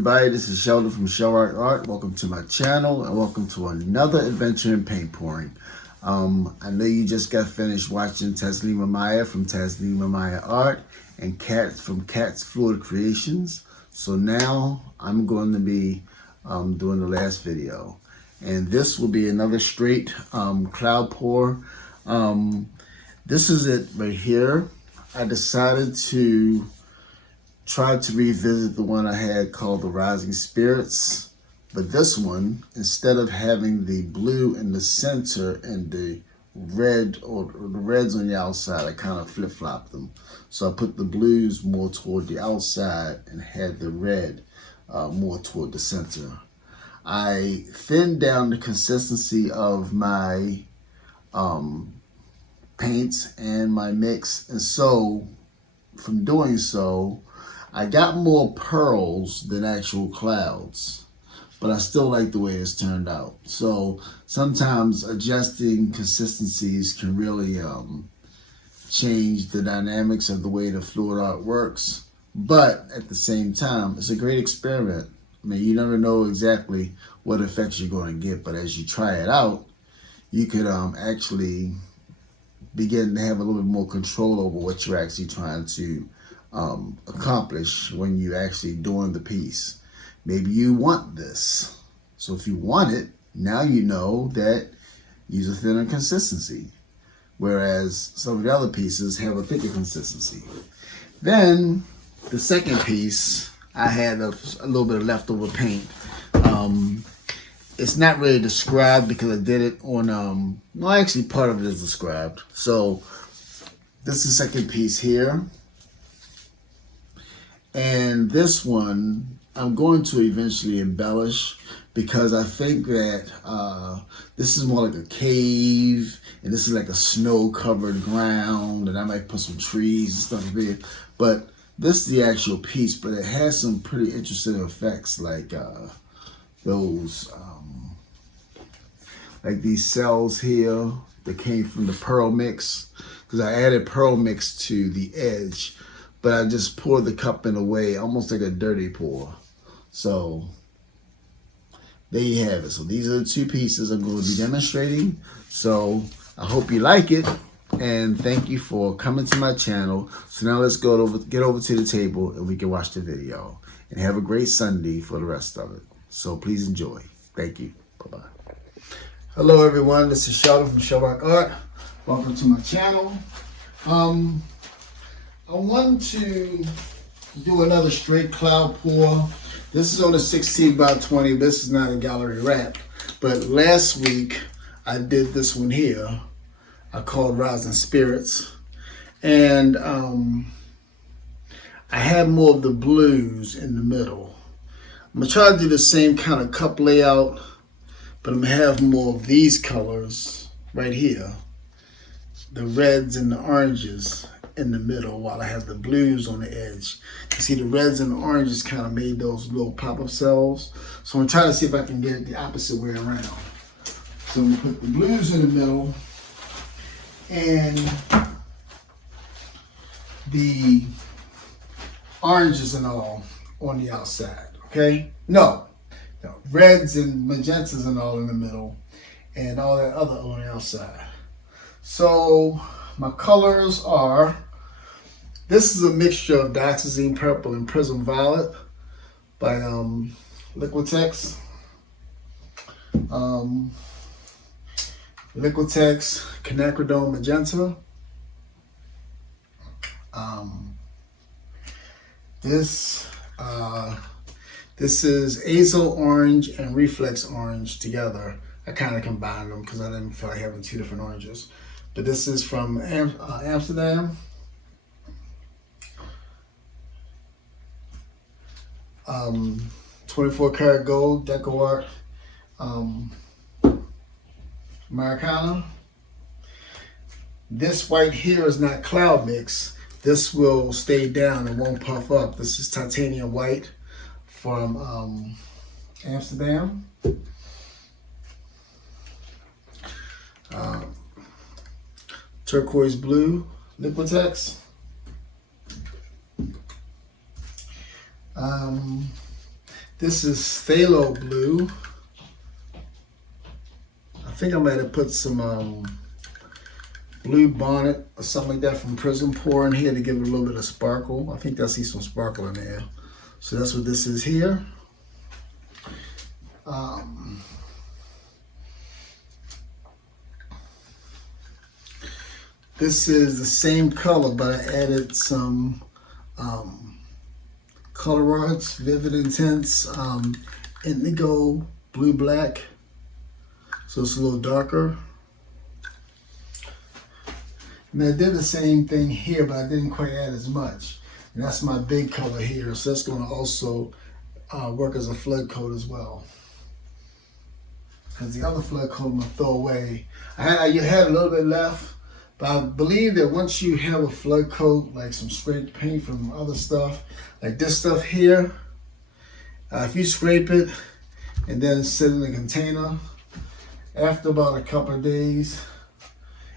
everybody, this is Sheldon from Acrylic Art. Welcome to my channel and welcome to another adventure in paint pouring. I know you just got finished watching Taslima Maya from Taslima Maya Art and Kat from Kat's Fluid Creations. So now I'm going to be doing the last video. And this will be another straight cloud pour. This is it right here. I decided to try to revisit the one I had called the Rising Spirits, but this one, instead of having the blue in the center and the red or the reds on the outside, I kind of flip-flopped them. So I put the blues more toward the outside and had the red more toward the center. I thinned down the consistency of my paints and my mix, and so from doing so, I got more pearls than actual clouds, but I still like the way it's turned out. So sometimes adjusting consistencies can really change the dynamics of the way the fluid art works. But at the same time, it's a great experiment. I mean, you never know exactly what effects you're going to get, but as you try it out, you could actually begin to have a little bit more control over what you're actually trying to accomplish when you actually doing the piece. Maybe you want this. So if you want it, now you know that use a thinner consistency, whereas some of the other pieces have a thicker consistency. Then the second piece, I had a little bit of leftover paint. It's not really described because I did it on, well, actually part of it is described. So this is the second piece here. And this one, I'm going to eventually embellish because I think that this is more like a cave and this is like a snow-covered ground, and I might put some trees and stuff there. But this is the actual piece, but it has some pretty interesting effects like those, like these cells here that came from the pearl mix, because I added pearl mix to the edge. But I just poured the cup in a way, almost like a dirty pour. So there you have it. So these are the two pieces I'm going to be demonstrating. So I hope you like it, and thank you for coming to my channel. So now let's get over to the table and we can watch the video. And have a great Sunday for the rest of it. So please enjoy. Thank you. Bye-bye. Hello everyone, this is Sheldon from Acrylic Art. Welcome to my channel. I want to do another straight cloud pour. This is on a 16 by 20. This is not a gallery wrap. But last week, I did this one here. I called Rising Spirits. And I had more of the blues in the middle. I'm going to try to do the same kind of cup layout, but I'm going to have more of these colors right here. The reds and the oranges in the middle, while I have the blues on the edge. You see the reds and the oranges kind of made those little pop-up cells. So I'm trying to see if I can get it the opposite way around. So I'm gonna put the blues in the middle and the oranges and all on the outside, okay? No, reds and magentas and all in the middle and all that other on the outside. So my colors are, this is a mixture of Dioxazine Purple and Prism Violet by Liquitex. Liquitex Quinacridone Magenta. This is Azo Orange and Reflex Orange together. I kind of combined them because I didn't feel like having two different oranges. But this is from Amsterdam. 24 karat gold Deco Art Americana. This white here is not cloud mix. This will stay down and won't puff up. This is titanium white from Amsterdam. Turquoise blue Liquitex. This is phthalo blue. I think I might have put some blue bonnet or something like that from Prism Pour in here to give it a little bit of sparkle. I think I see some sparkle in there. So that's what this is here. This is the same color, but I added some Color Arts Vivid Intense Indigo Blue Black. So it's a little darker. And I did the same thing here, but I didn't quite add as much. And that's my big color here. So that's going to also work as a flood coat as well. Because the other flood coat I'm going to throw away. You had a little bit left. But I believe that once you have a flood coat, like some scraped paint from other stuff, like this stuff here, if you scrape it and then sit in a container, after about a couple of days,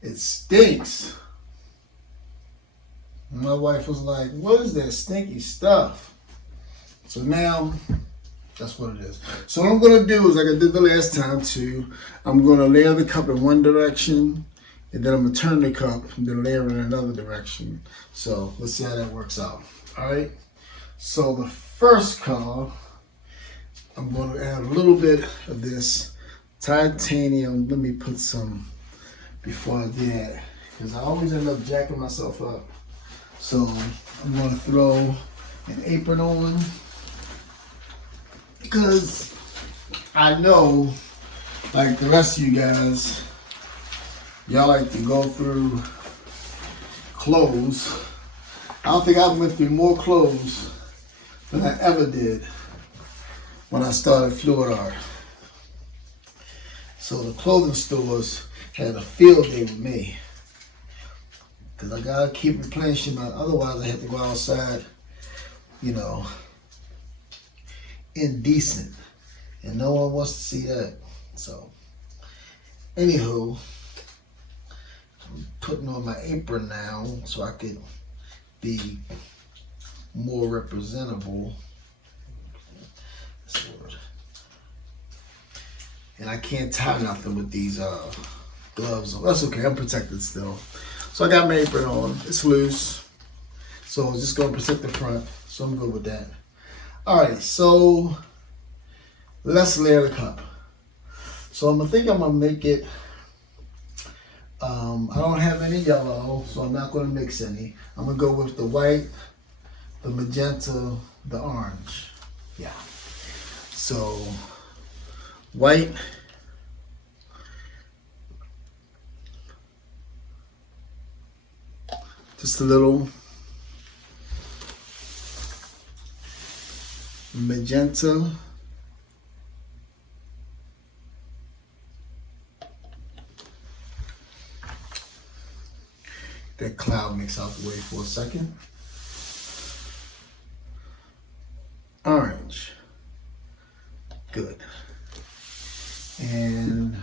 it stinks. And my wife was like, what is that stinky stuff? So now, that's what it is. So what I'm going to do is, like I did the last time too, I'm going to layer the cup in one direction, and then I'm going to turn the cup and then layer in another direction. So let's see how that works out. All right. So the first color, I'm going to add a little bit of this titanium. Let me put some before I do that, because I always end up jacking myself up. So I'm going to throw an apron on, because I know, like the rest of you guys, y'all like to go through clothes. I don't think I went through more clothes than I ever did when I started Fluid Art. So the clothing stores had a field day with me, because I gotta keep replenishing my, otherwise I had to go outside, you know, indecent, and no one wants to see that. So anywho, I'm putting on my apron now so I could be more representable. And I can't tie nothing with these gloves. That's okay, I'm protected still. So I got my apron on, it's loose. So I'm just gonna protect the front, so I'm good with that. All right, so let's layer the cup. So I'm gonna make it, I don't have any yellow, so I'm not gonna mix any. I'm gonna go with the white, the magenta, the orange. Yeah. So white, just a little, magenta, that cloud mix out the way for a second, orange, good. And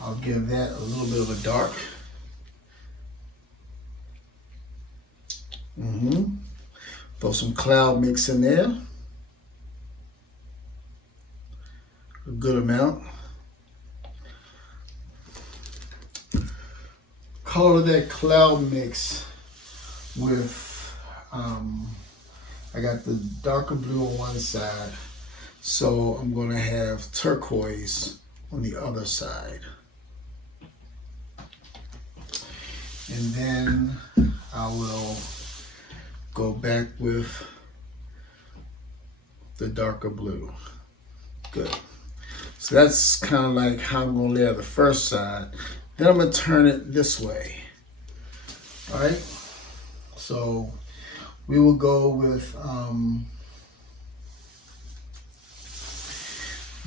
I'll give that a little bit of a dark. Throw some cloud mix in there, a good amount. Color that cloud mix with, I got the darker blue on one side, so I'm going to have turquoise on the other side. And then I will go back with the darker blue. Good. So that's kind of like how I'm going to layer the first side. Then I'm going to turn it this way. All right. So we will go with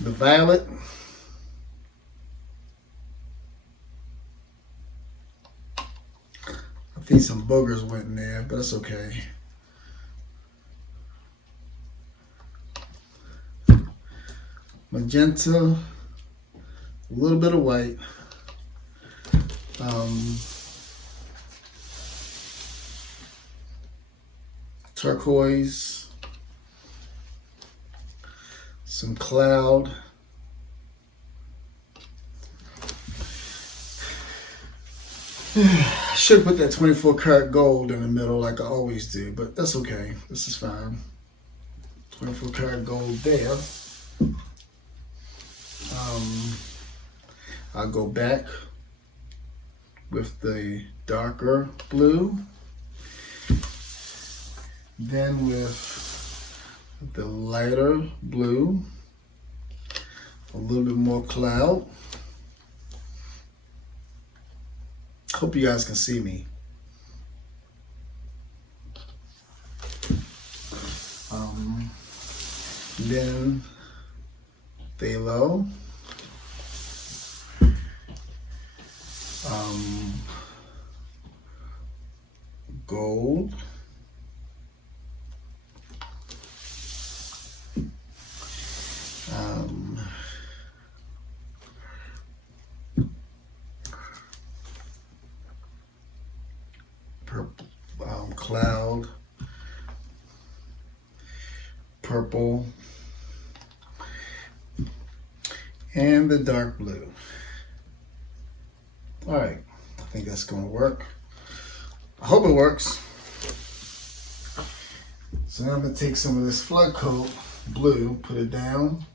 the violet. I think some boogers went in there, but that's okay. Magenta, a little bit of white, turquoise, some cloud. I should put that 24 karat gold in the middle like I always do, but that's okay. This is fine. 24 karat gold there. I'll go back with the darker blue, then with the lighter blue, a little bit more cloud. Hope you guys can see me. Then phthalo. Gold. Purple, cloud, purple, and the dark blue. All right, I think that's going to work. I hope it works. So now I'm going to take some of this flood coat blue, put it down.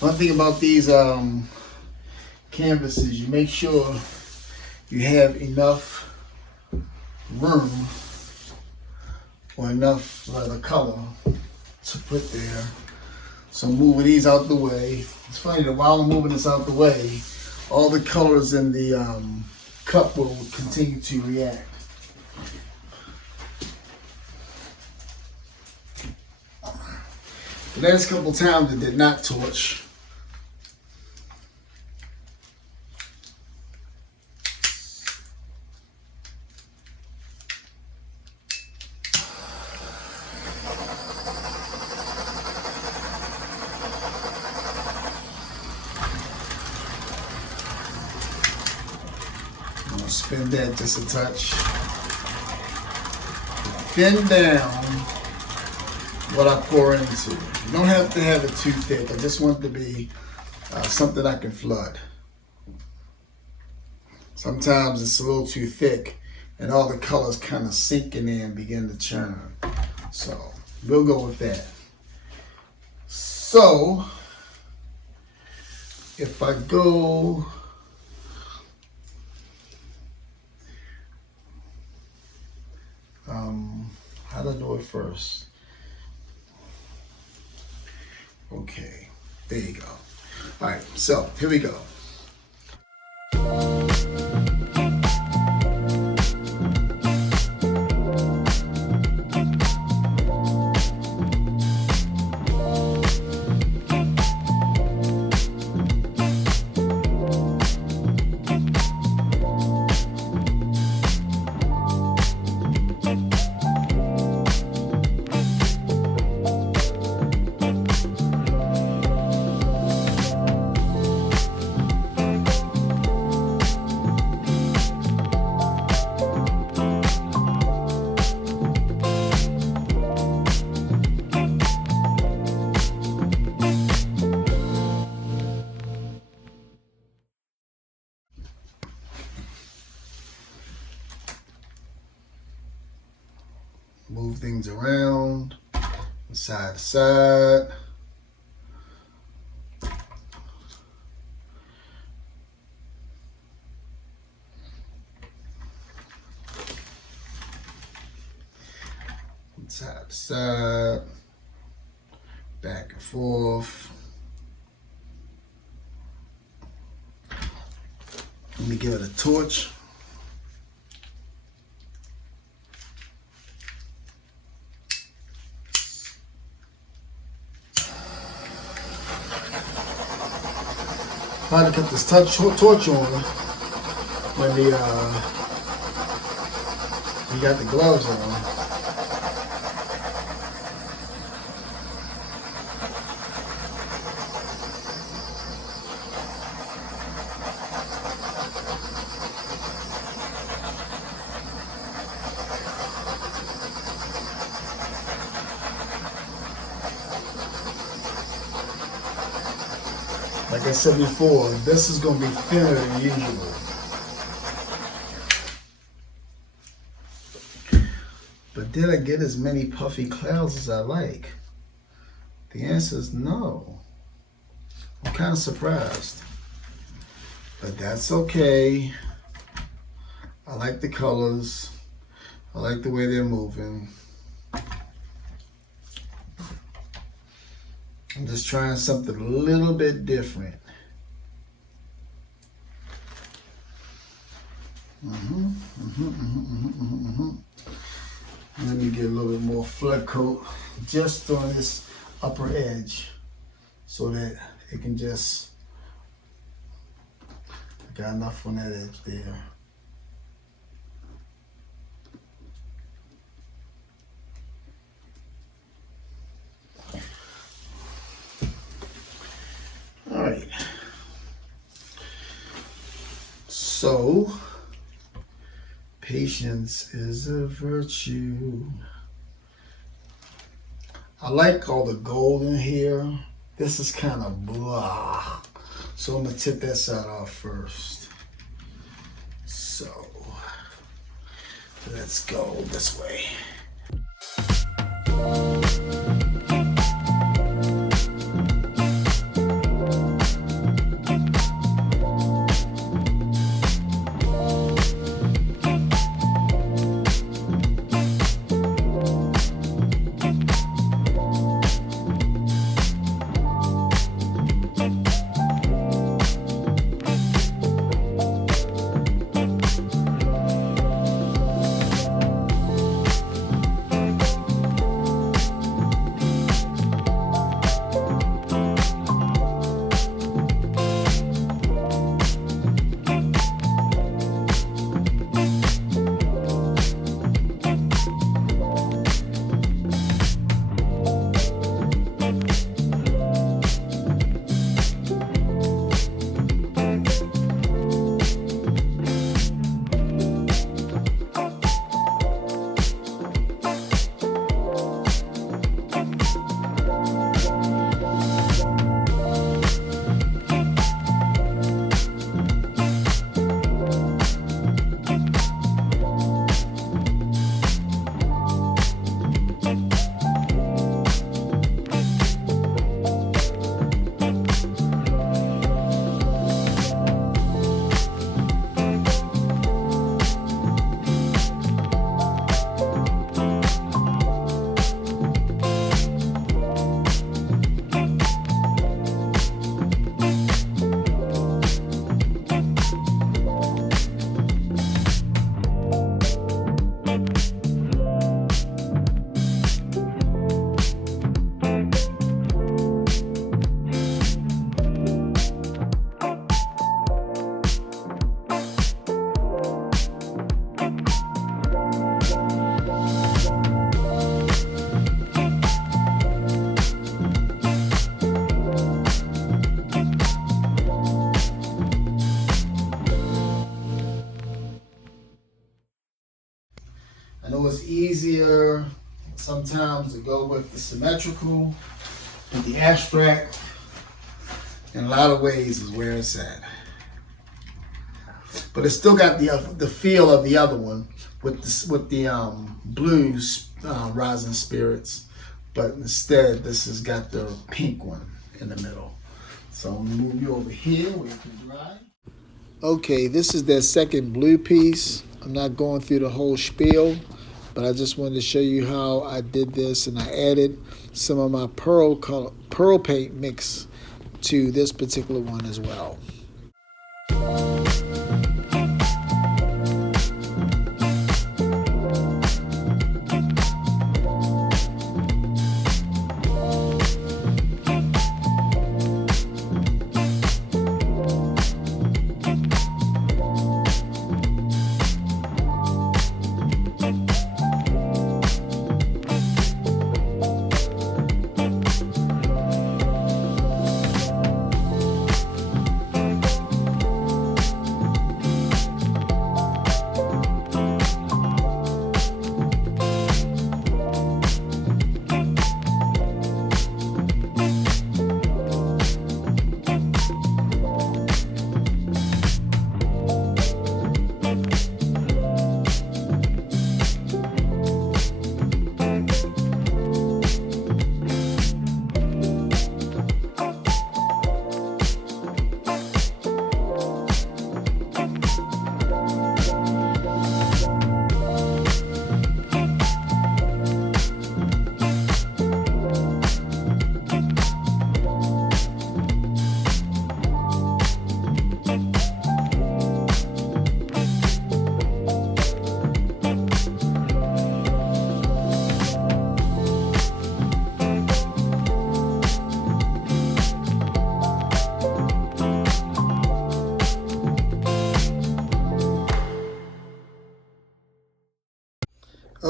One thing about these canvases, you make sure you have enough room or enough leather color to put there. So I'm moving these out the way. It's funny that while I'm moving this out the way, all the colors in the cup will continue to react. The last couple times it did not torch. Spin that just a touch. Thin down what I pour into. You don't have to have it too thick. I just want it to be something I can flood. Sometimes it's a little too thick and all the colors kind of sinking in and begin to churn. So we'll go with that. So if I go how do I do it first? Okay, there you go. All right, so here we go. Move things around, side to side. Side to side, back and forth. Let me give it a torch. Try to cut this torch on when you got the gloves on. Like I said before, this is going to be thinner than usual. But did I get as many puffy clouds as I like? The answer is no. I'm kind of surprised. But that's okay. I like the colors. I like the way they're moving. I'm just trying something a little bit different. Let me get a little bit more flood coat just on this upper edge so that it can just, I got enough on that edge there. All right. So, patience is a virtue. I like all the gold in here. This is kind of blah. So I'm gonna tip that side off first. So, let's go this way. I know it's easier sometimes to go with the symmetrical, but the abstract, in a lot of ways, is where it's at. But it's still got the feel of the other one with the blues rising spirits, but instead this has got the pink one in the middle. So I'm gonna move you over here where you can dry. Okay, this is that second blue piece. I'm not going through the whole spiel, but I just wanted to show you how I did this, and I added some of my pearl paint mix to this particular one as well.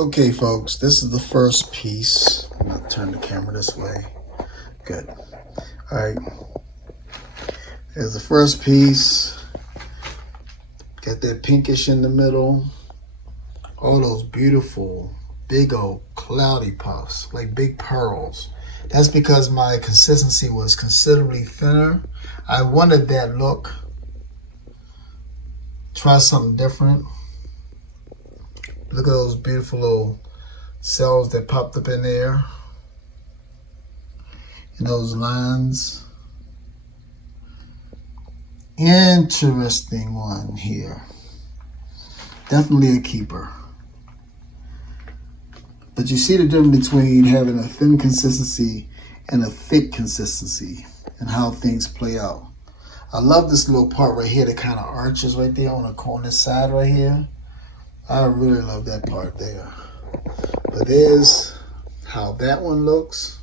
Okay, folks, this is the first piece. I'm going to turn the camera this way. Good. All right. There's the first piece. Got that pinkish in the middle. All those beautiful, big old cloudy puffs, like big pearls. That's because my consistency was considerably thinner. I wanted that look. Try something different. Look at those beautiful little cells that popped up in there. And those lines. Interesting one here. Definitely a keeper. But you see the difference between having a thin consistency and a thick consistency and how things play out. I love this little part right here that kind of arches right there on the corner side right here. I really love that part there. But there's how that one looks.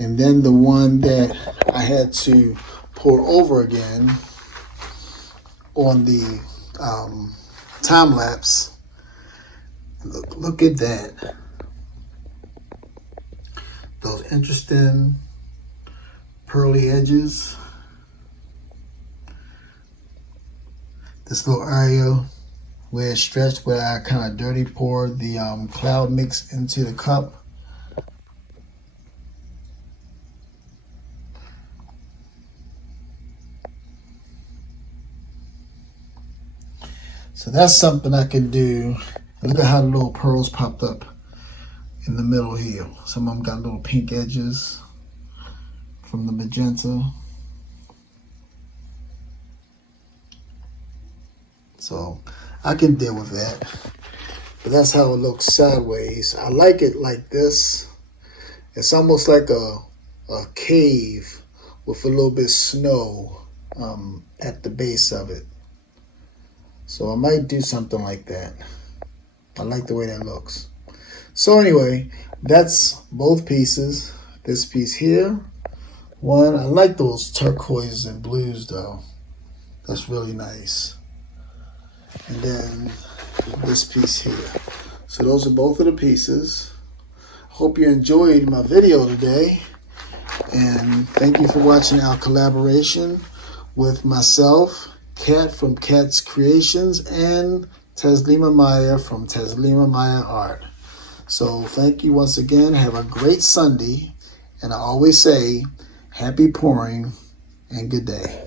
And then the one that I had to pour over again on the time lapse. Look at that. Those interesting pearly edges. This little area where it's stretched, where I kind of dirty poured the cloud mix into the cup. So that's something I can do. Look at how the little pearls popped up in the middle here. Some of them got little pink edges from the magenta. So I can deal with that. But that's how it looks sideways. I like it like this. It's almost like a cave with a little bit of snow at the base of it. So I might do something like that. I like the way that looks. So anyway, that's both pieces. This piece here. One, I like those turquoises and blues though. That's really nice. And then this piece here. So those are both of the pieces. Hope you enjoyed my video today. And thank you for watching our collaboration with myself, Kat from Kat's Creations, and Teslima Maya from Teslima Maya Art. So thank you once again. Have a great Sunday. And I always say, happy pouring and good day.